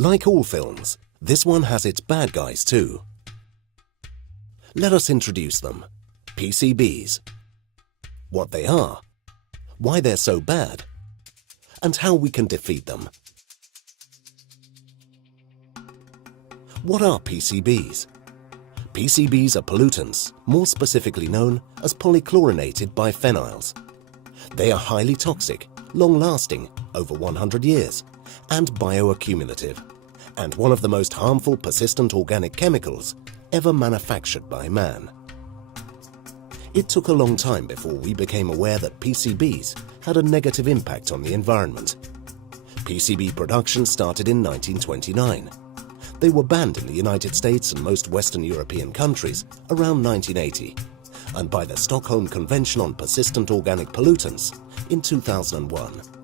Like all films, this one has its bad guys too. Let us introduce them. PCBs. What they are, why they're so bad, and how we can defeat them. What are PCBs? PCBs are pollutants, more specifically known as polychlorinated biphenyls. They are highly toxic, long-lasting, over 100 years, and bioaccumulative, and one of the most harmful persistent organic chemicals ever manufactured by man. It took a long time before we became aware that PCBs had a negative impact on the environment. PCB production started in 1929. They were banned in the United States and most Western European countries around 1980, and by the Stockholm Convention on Persistent Organic Pollutants in 2001.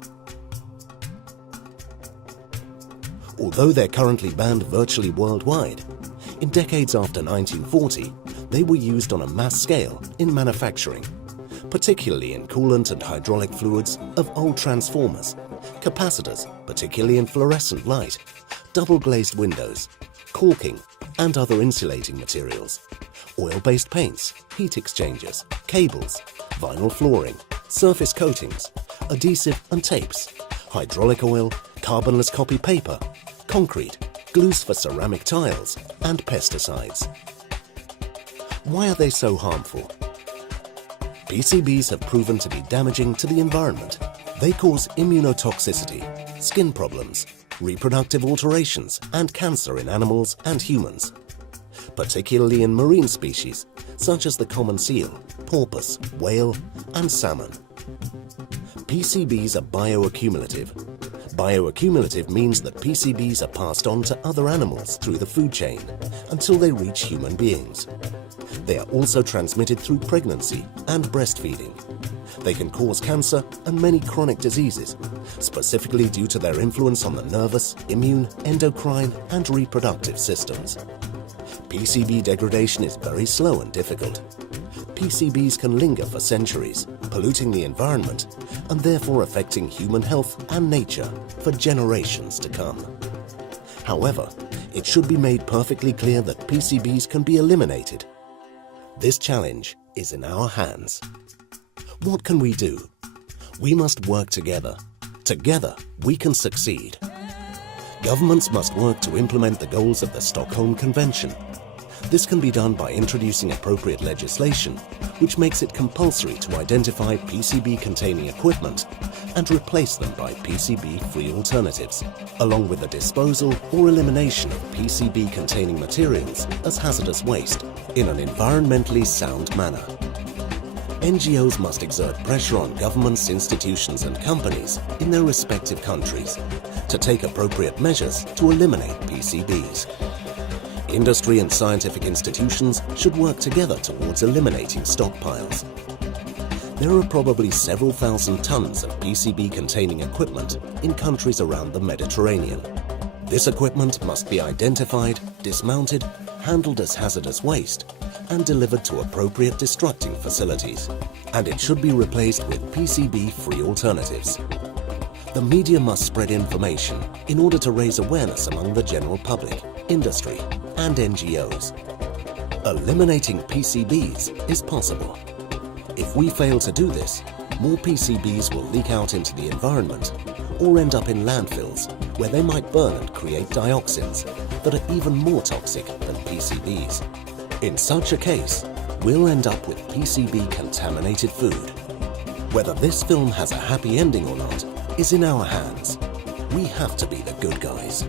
Although they're currently banned virtually worldwide, in decades after 1940, they were used on a mass scale in manufacturing, particularly in coolant and hydraulic fluids of old transformers, capacitors, particularly in fluorescent light, double-glazed windows, caulking and other insulating materials, oil-based paints, heat exchangers, cables, vinyl flooring, surface coatings, adhesive and tapes, hydraulic oil, carbonless copy paper, concrete, glues for ceramic tiles, and pesticides. Why are they so harmful? PCBs have proven to be damaging to the environment. They cause immunotoxicity, skin problems, reproductive alterations, and cancer in animals and humans, particularly in marine species such as the common seal, porpoise, whale, and salmon. PCBs are bioaccumulative. Bioaccumulative means that PCBs are passed on to other animals through the food chain until they reach human beings. They are also transmitted through pregnancy and breastfeeding. They can cause cancer and many chronic diseases, specifically due to their influence on the nervous, immune, endocrine, and reproductive systems. PCB degradation is very slow and difficult. PCBs can linger for centuries, polluting the environment and therefore affecting human health and nature for generations to come. However, it should be made perfectly clear that PCBs can be eliminated. This challenge is in our hands. What can we do? We must work together. Together, we can succeed. Governments must work to implement the goals of the Stockholm Convention. This can be done by introducing appropriate legislation, which makes it compulsory to identify PCB-containing equipment and replace them by PCB-free alternatives, along with the disposal or elimination of PCB-containing materials as hazardous waste in an environmentally sound manner. NGOs must exert pressure on governments, institutions and companies in their respective countries to take appropriate measures to eliminate PCBs. Industry and scientific institutions should work together towards eliminating stockpiles. There are probably several thousand tons of PCB-containing equipment in countries around the Mediterranean. This equipment must be identified, dismounted, handled as hazardous waste, and delivered to appropriate destructing facilities. And it should be replaced with PCB-free alternatives. The media must spread information in order to raise awareness among the general public, industry, and NGOs. Eliminating PCBs is possible. If we fail to do this, more PCBs will leak out into the environment or end up in landfills where they might burn and create dioxins that are even more toxic than PCBs. In such a case, we'll end up with PCB-contaminated food. Whether this film has a happy ending or not is in our hands. We have to be the good guys.